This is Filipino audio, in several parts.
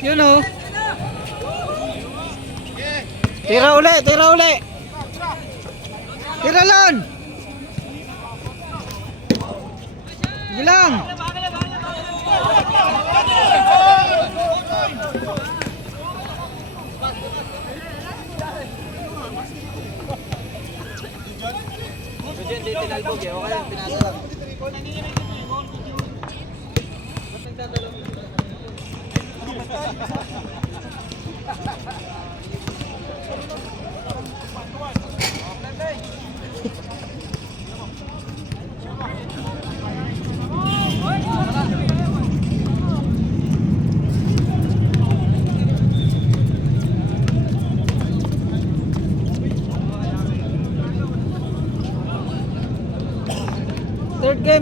Yun o. Tira uli, tira uli. Tira lang. Gilang.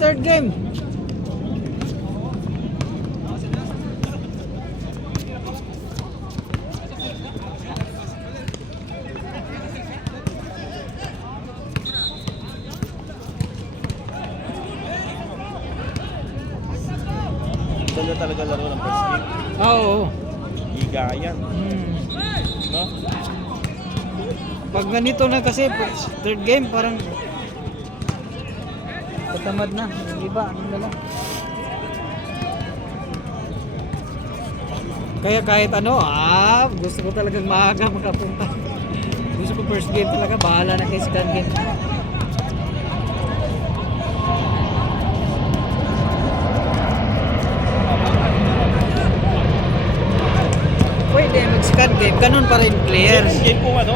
Third game. Ganda talaga laro ng first game. Oo. Higayan. No? Pag ganito na kasi, third game parang tatamad na. Yung iba, ano na lang. Kaya kahit ano, gusto ko talagang maaga makapunta. Gusto ko first game talaga, bahala na kay second game. Pwede mag second game, ganun pa rin players. Game ko ano?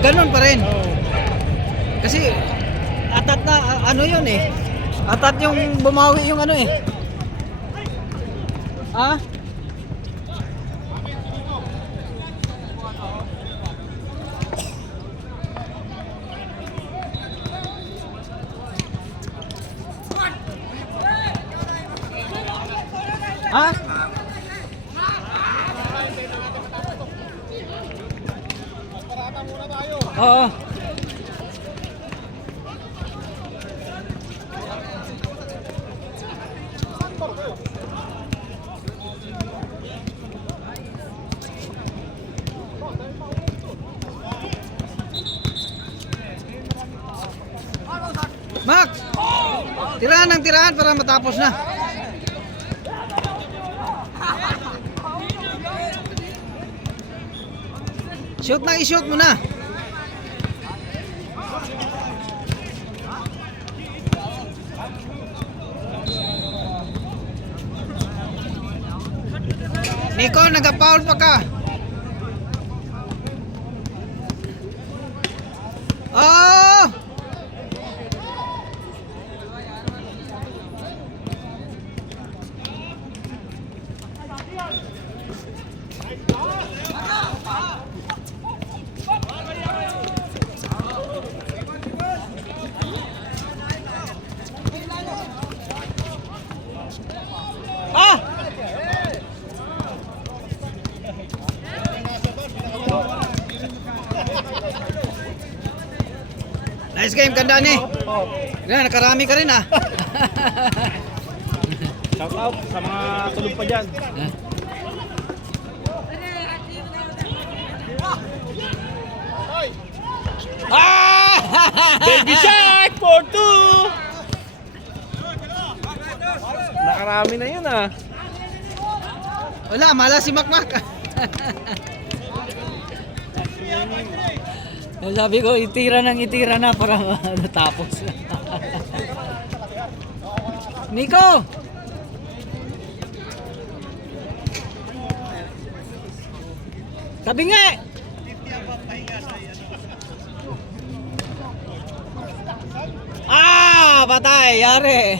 Ganun pa rin. Kasi atat na ano yun eh. Atat yung bumawi yung ano eh. Ah? Ah? Oo. Max! Tirahan ng tirahan para matapos na. Shoot na i-shoot mo na. Nico, nag-foul pa ka. Oh! Ah! Nice game, ganda ni. Yan, nakarami ka rin ah. Shout out sa mga tulog pa dyan. Ah! Baby Shark for 2! Nakarami na yun ah. Wala, mala si Makmak. Sabi ko, itira na para natapos. Nico! Sabi nga! Patay! Yari!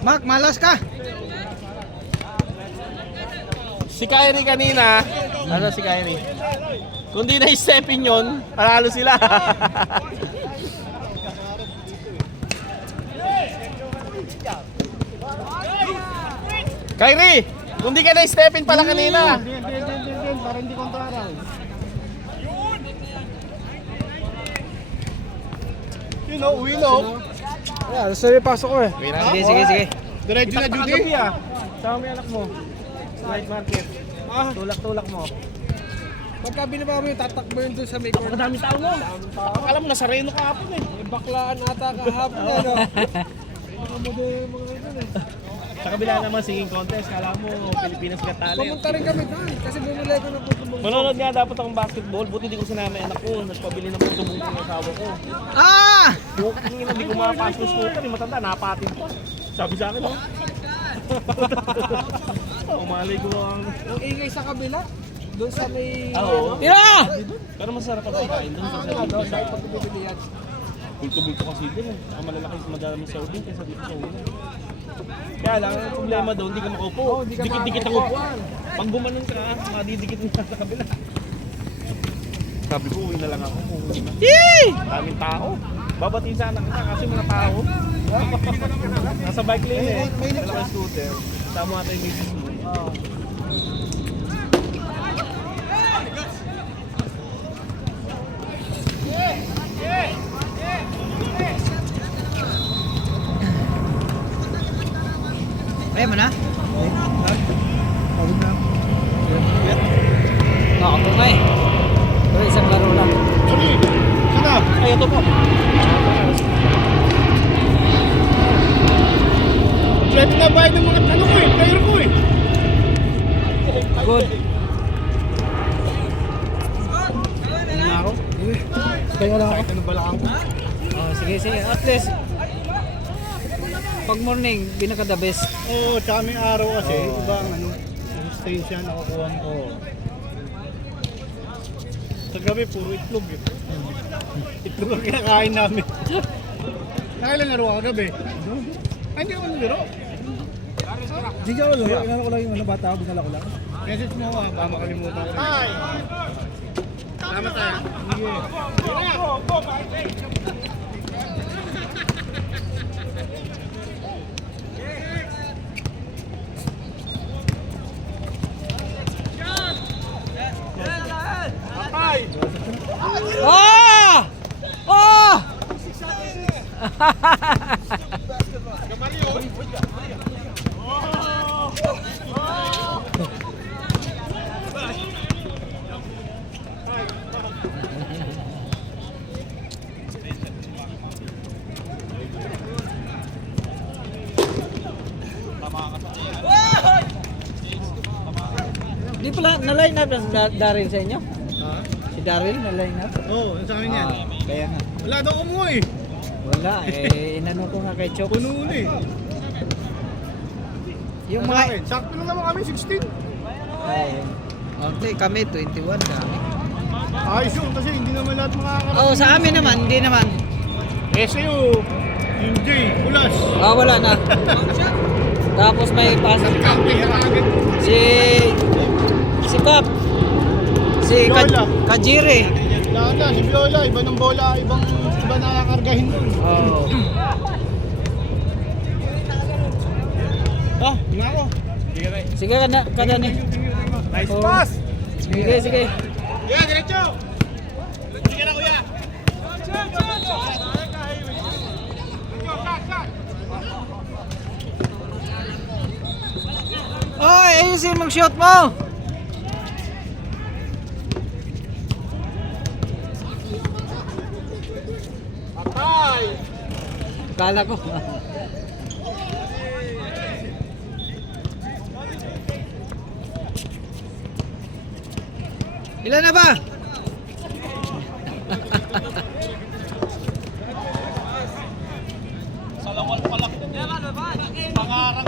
Mark, malas ka. Si Kyrie kanina, ano si Kyrie? Kung di na-stepin yun, panalo sila. Kyrie! Kundi ka na-step in pala kanina. Hindi, para hindi kontrara. You know, we know. Yeah, gusto niyo pasok ko eh. Sige. Diretso na, Judy. Gabi ah. Sama mo yung anak mo. Night market. Tulak-tulak mo. Pagka binaba mo yung tatakbo yun doon sa may corner. Ang dami tao mo. Akala mo nasa Reno kahapon eh. May baklaan ata kahapon yan, no? Mga model yung mga yun eh. Sa kabila naman singing contest. Kala mo Pilipinas Got Talent. Pumunta rin kami doon kasi bumili ko ng putubong. Manonood nga dapat akong basketball. Buti di ko sinama yung anak ko. Nagpabili ng putubong ng asawa ko. Ah! Yung hindi ko makapasok ng scooter. Yung matanda, napatin pa. Sabi sa akin, oh. Umalay ko ang... Yung ingay sa kabila, doon sa may... Oo. Tira! Pero masarap ang pagkain doon sa Doon serving. sa pag bibili yan. Bulto-bulto kasi din eh. Ang malalaki madaming serving kaysa dito sa ulo. Kaya lang, ang problema doon, hindi ka makaupo. hindi ka Dikit-dikit ang makaupo. upuan. Pag gumanon ka, madidikit mo sa kabila. Sabi ko, uwi na lang ako. Uwi na. Yee! Daming tao. Babatiin sana kita kasi mga tao. Nasa bike lane eh. Malaking scooter. Tama natin yung misis mo. Kaya mo na? Pagod na. Nakakapag nga eh. Pero isang laro lang. Sorry. Sana. Ay, ito po. Pwede na bayad ng mga ano ko eh, player ko eh. Good. Ano na ako? Kaya lang ako. Kahit ano balakang ko. Oh, sige. At least, pag morning, binaka the best. Oo, tsaka may araw kasi, iba ang ano, sustansya nakukuha mo. Sa gabi, puro itlog eh. Itlog ang kinakain namin. Nakailan laro ka gabi? Ay, hindi ako nalaro. Hindi ka lalo, inano ko lang yung bata ako, dinala ko lang. Message mo ako, baka makalimutan ko. Hi! Salamat tayo. Ah! Oh! Di pala, na-line up ng Daryl sa inyo? Ha? Si Daryl na-line up? Oo, sa amin yan. Kaya nga. Wala daw umuwi. Wala, inano ko nga kay Chok. Puno na eh. Yung Sa mga... akin, sakto lang naman kami, 16. Okay, kami 21 kami. Ayos yun, kasi hindi naman lahat makakarating. Oh, sa amin naman, hindi naman. SAO, yung J, Ulas. Ah, wala na. Tapos may pasok Camping na agad. si Pap. Si Viola. Kajire. Lahat na, si Viola, iba ng bola, iba nakakargahin doon. Oh. Ah, nga ako. Sige kada ni. Nice Oh. pass! Sige. Yeah, diretso! Sige na kuya! Oy, ayusin mag-shot mo. Patay! Kala ko. Ilan na ba? Salawal pala. Pangarap.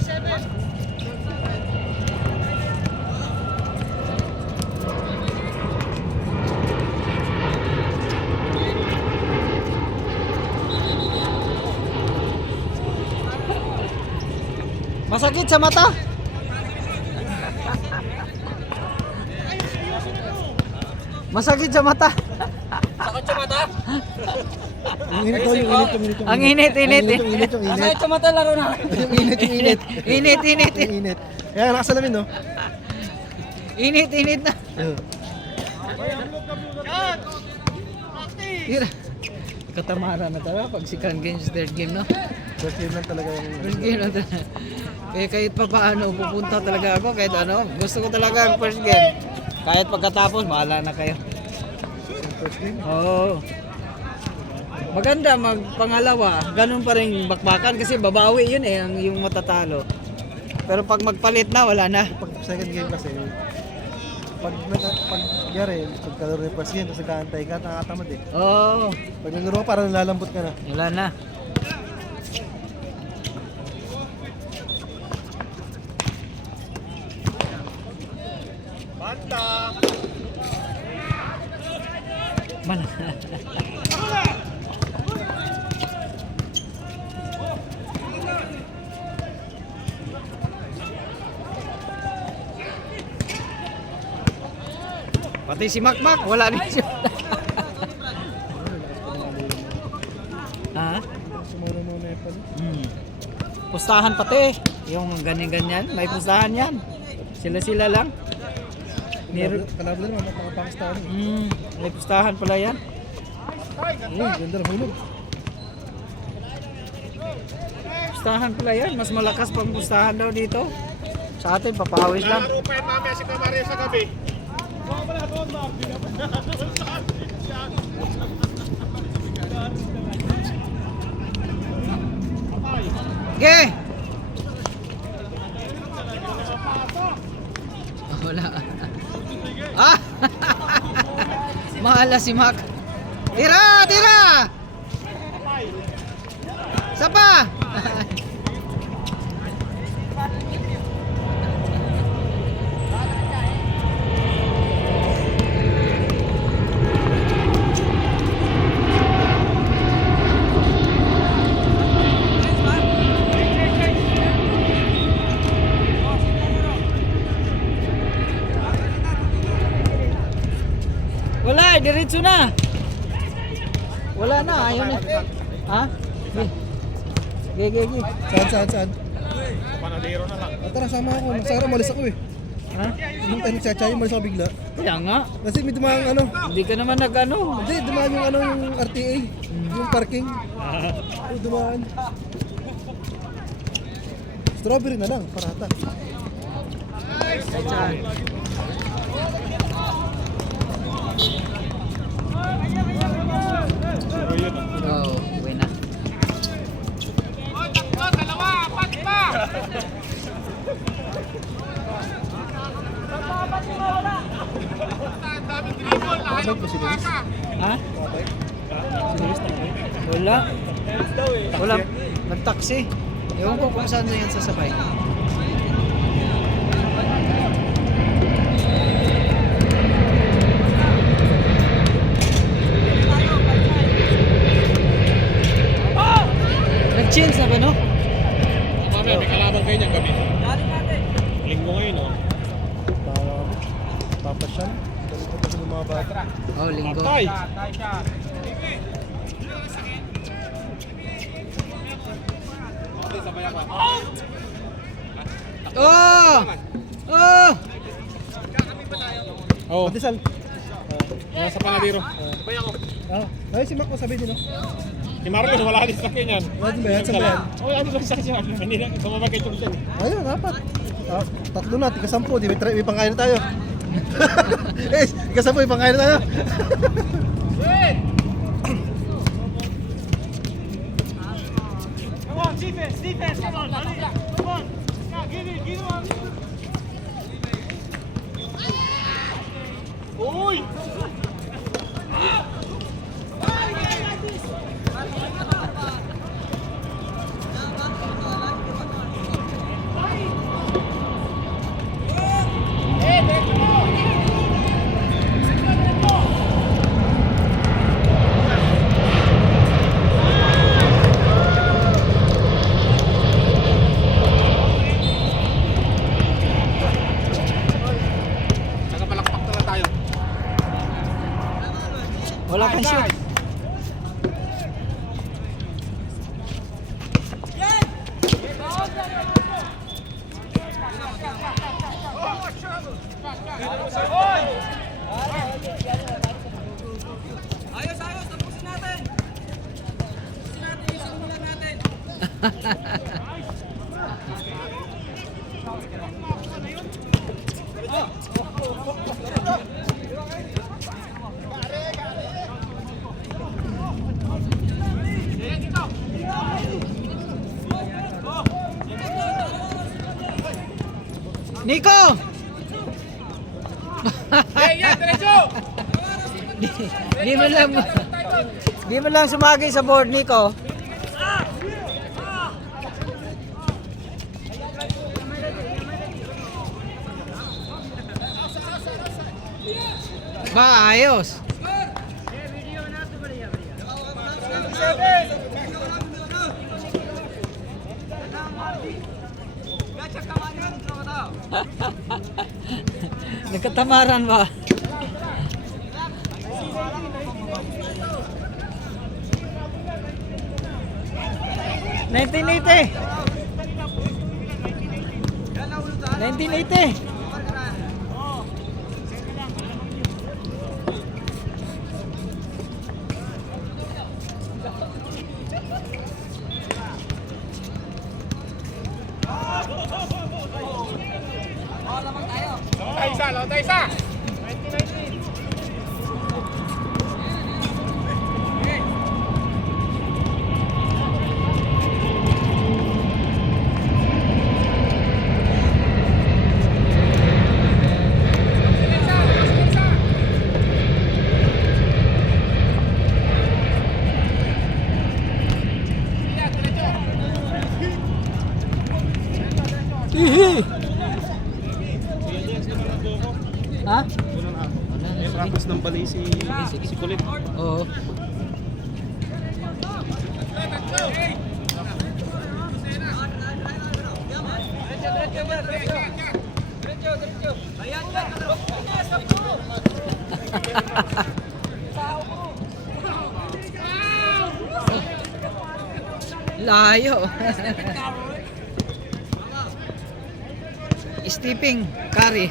Seven! Masakit sa mata? Masakit sa mata? Yung init to, yung init, yung init. Ang init, init. Yung init, yung init. Sa mata laro na. Yung init, yung init. Init, init. Yung init. Kaya nakasalamin, no? Init, init na. Tira. Katamara na talaga pag second game, third game, no? First game lang talaga yung... First game na talaga. Kaya kahit pa paano, pupunta talaga ako. Kahit ano, gusto ko talaga ang first game. Kahit pagkatapos, bahala na kayo. First game? Oo. Maganda magpangalawa, ganun pa rin bakbakan kasi babawi yun eh, yung matatalo. Pero pag magpalit na, wala na. Pag second game kasi, pag yari, pagkalaro ng first game, tapos nagkaantay ka, nakakatamad eh. Oo, Pag naglaro ka, parang nalalambot ka na. wala na. Mana? Pati si Makmak, wala rin siya. Ha? Sumuro muna yung pala. Pustahan pati. Yung ganyan-ganyan, may pustahan yan. Sila-sila lang. Meron. Kalabo na naman, makapangistahan. May pustahan pala yan. Ayun, ganda na hulog. Pustahan pala yan. Mas malakas pang pustahan daw dito. Sa atin, papawis lang. Rupen namin si Kamaria sa gabi. Ge! Wala. Ah! Mahala si Mac. Tira! Tira! Sapa! Wala, diretso na. Wala na, ayaw na. Ha? Ge. Saan? Panadero na lang. Tara, sama ako. Magsara, malis ako eh. Ha? Nung tayo nagsachay, malis ako bigla. Kaya nga. Kasi may dumaan ano. Hindi ka naman nag-ano. Hindi, dumaan yung ano, yung RTA. Yung parking. Oh, dumaan. Strawberry na lang, parata. Saan? Oh, uwi na. Kapag ko si Luis. Ha? Si Luis na kami. Wala. Wala. Nag-taxi. Ewan ko kung saan na yan sasabay. Nag-change na ba, no? Mamaya, may kalaban kayo niyan gabi. Linggo ngayon, oh. Papasyal. Dali ko kasi ng mga bata. Oh, linggo. Tay! Oh! Oh! Oh, Pandesal. nasa Panadero. Ay, si Mac, sabi din, no? Si Marlon, wala din sa kanya. Wala din ba yan? Saan ba yan? Oh, ano ba sa kanya? Hindi na, sumabag kay Chulchan. Ayun, apat. Tatlo na, tika-10. Di may pangkain na tayo. Eh, tika-10, may pangkain na tayo. Come on, defense, come on, come on. Give it on. Uy! can shoot. Nico! Di mo lang sumagay sa board, Nico. Ba, ayos. Nagkatamaran ba? $19.80. Lota isa! Hihi. Ha? May practice ng bali si Kulit. Oo. Layo. Stepping carry.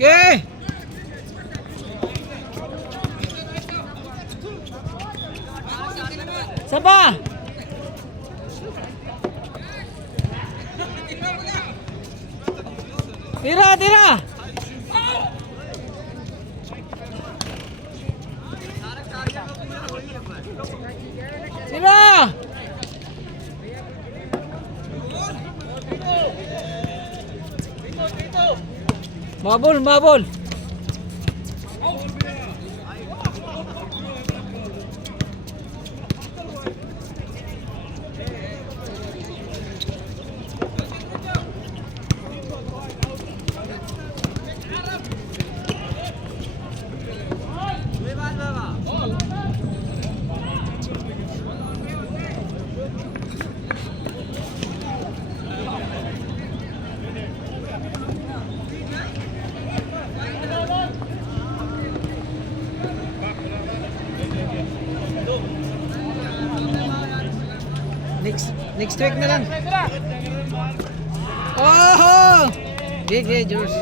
Okay. Sapa? Tira, tira. Tira. Mabol, mabol. Next week na lang. Oh! Big George.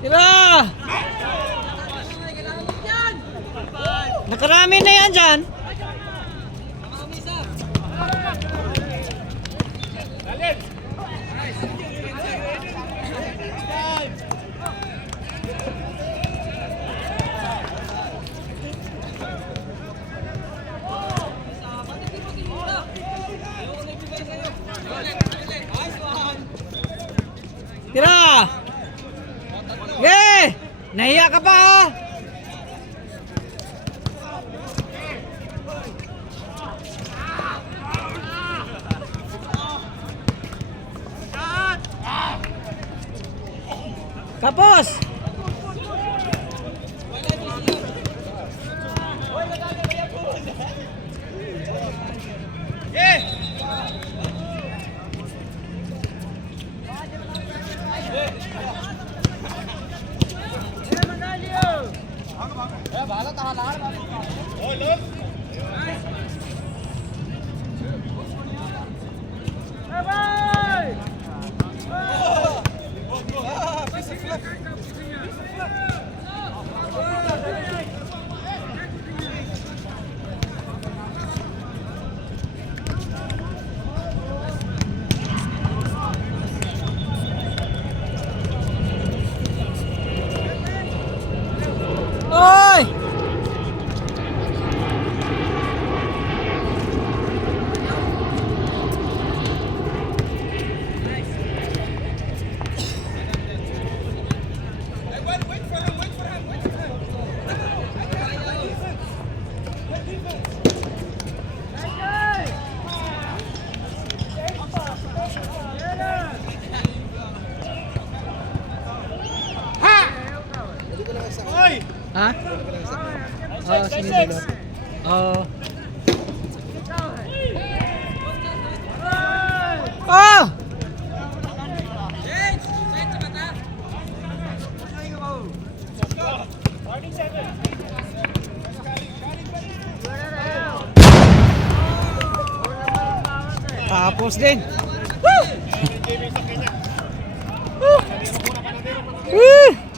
Tira! Nakarami na yan dyan. Tira! Eh! Nahiya ka pa oh! Kapos! Oy! Hoy! Ha? Oo, sinisilot. Oo. Oh! Tapos din. Woo! Woo!